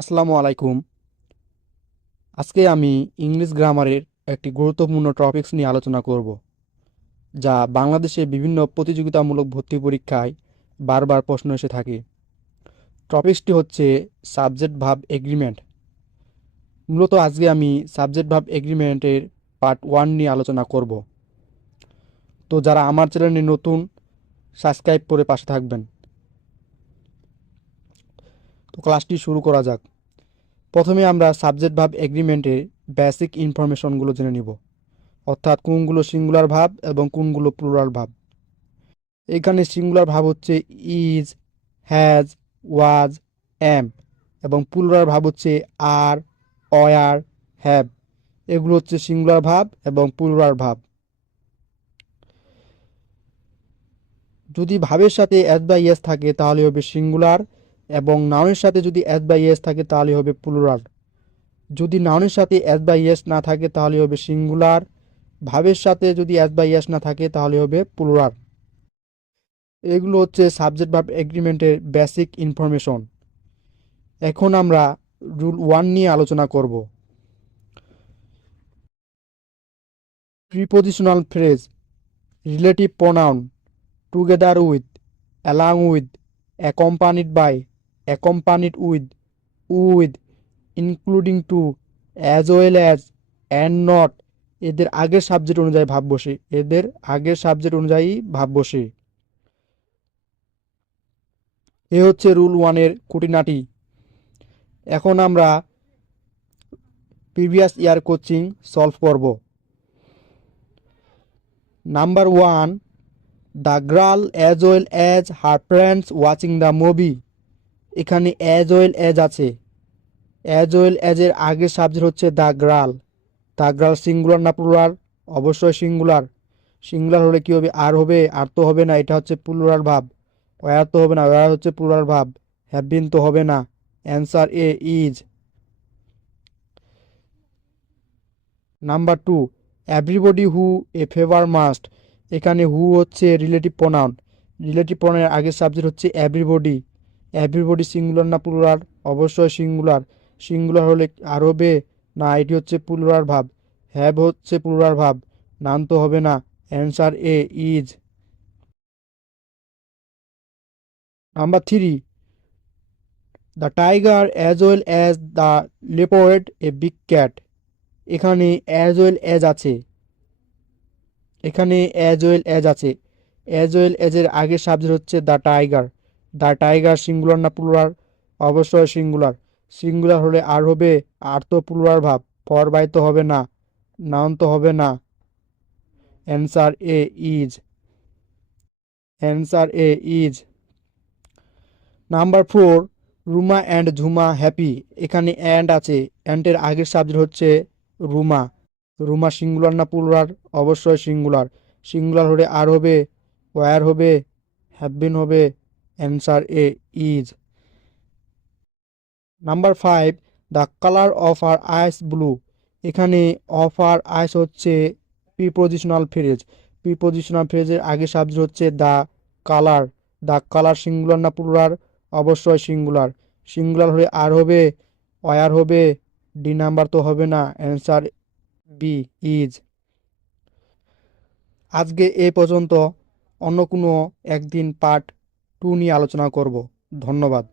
আসসালামু আলাইকুম। আজকে আমি ইংলিশ গ্রামারের একটি গুরুত্বপূর্ণ টপিকস নিয়ে আলোচনা করব, যা বাংলাদেশে বিভিন্ন প্রতিযোগিতামূলক ভর্তি পরীক্ষায় বারবার প্রশ্ন এসে থাকে। টপিকসটি হচ্ছে সাবজেক্ট ভার্ব এগ্রিমেন্ট। মূলত আজকে আমি সাবজেক্ট ভার্ব এগ্রিমেন্টের পার্ট 1 নিয়ে আলোচনা করব। তো যারা আমার চ্যানেলে নতুন, সাবস্ক্রাইব করে পাশে থাকবেন। তো ক্লাসটি শুরু করা যাক। প্রথমে আমরা সাবজেক্ট ভার্ব এগ্রিমেন্টের বেসিক ইনফরমেশনগুলো জেনে নিব, অর্থাৎ কোনগুলো সিঙ্গুলার ভার্ব এবং কোনগুলো প্লুরাল ভার্ব। এখানে সিঙ্গুলার ভার্ব হচ্ছে ইজ, হ্যাজ, ওয়াজ, এম, এবং প্লুরাল ভার্ব হচ্ছে আর, অয়ার, হ্যাভ। এগুলো হচ্ছে সিঙ্গুলার ভার্ব এবং প্লুরাল ভার্ব। যদি ভাবের সাথে এস বা ইয়েস থাকে তাহলে হবে সিঙ্গুলার, এবং নাউনের সাথে যদি এস বা ইয়েস থাকে তাহলে হবে প্লুরাল। যদি নাউনের সাথে এস বা ইয়েস না থাকে তাহলে হবে সিঙ্গুলার, ভাবের সাথে যদি এস বা ইয়েস না থাকে তাহলে হবে প্লুরাল। এগুলো হচ্ছে সাবজেক্ট ভার্ব এগ্রিমেন্টের বেসিক ইনফরমেশন। এখন আমরা রুল 1 নিয়ে আলোচনা করব। Prepositional phrase, relative pronoun, together with, along with, accompanied by, accompanied with, including to, as well as, and not, এদের আগের সাবজেক্ট অনুযায়ী ভাব বসে। এ হচ্ছে রুল 1 এর খুঁটিনাটি। এখন আমরা প্রিভিয়াস ইয়ার কোচিং সলভ করব। Number 1, the girl as well as her friends watching the movie. এখানে অ্যাজ ওয়েল অ্যাজ আছে। অ্যাজ ওয়েল অ্যাজ এর আগের সাবজেক্ট হচ্ছে the girl. The girl singular না প্লুরাল? অবশ্যই সিঙ্গুলার। সিঙ্গুলার হলে কি হবে? আর হবে? আর তো হবে না, এটা হচ্ছে প্লুরাল ভাব। ওয়ার তো হবে না, ওয়ার হচ্ছে প্লুরাল ভাব। হ্যাভ বিন তো হবে না। Answer A, is. Number 2, everybody who a favour must. এখানে হু হচ্ছে রিলেটিভ প্রোনাউন। রিলেটিভ প্রোনাউনের আগের সাবজেক্ট হচ্ছে এভরিবডি। এভরিবডি সিঙ্গুলার না প্লুরাল? অবশ্যই সিঙ্গুলার। সিঙ্গুলার হলে আর হবে না, এটি হচ্ছে প্লুরাল ভাব। হ্যাভ হচ্ছে প্লুরাল ভাব, নাম তো হবে না। Answer A, is. Number 3, the tiger as well as the leopard a big cat. এখানে অ্যাজ ওয়েল অ্যাজ আছে। অ্যাজ ওয়েল এজ এর আগের সাবজেক্ট হচ্ছে the tiger. The tiger singular না প্লুরাল? অবশ্যই সিঙ্গুলার। সিঙ্গুলার হলে আর হবে? আর তো প্লুরাল ভাব। ফর বাই তো হবে না, নাউন তো হবে না। Answer A, is. Number 4, Ruma and Jhuma happy. এখানে অ্যান্ড আছে। অ্যান্ডের আগের সাবজেক্ট হচ্ছে রুমা। রুমা সিঙ্গুলার না প্লুরাল? অবশ্যই সিঙ্গুলার। সিঙ্গুলার হলে আর হবে? ওয়ার হবে? হ্যাভ বিন হবে। Answer A, is. Number 5, the colour of her eyes blue. এখানে অফ আর আইস হচ্ছে প্রিপোজিশনাল ফ্রেজ। প্রিপোজিশনাল ফ্রেজের আগে সাবজেক্ট হচ্ছে the colour. The colour singular না প্লুরাল? অবশ্যই সিঙ্গুলার। সিঙ্গুলার হলে আর হবে? ওয়ার হবে? ডি নাম্বার তো হবে না। Answer B, is. আজকে এ পর্যন্ত। অন্য কোনো একদিন পার্ট 2 নিয়ে আলোচনা করব। ধন্যবাদ।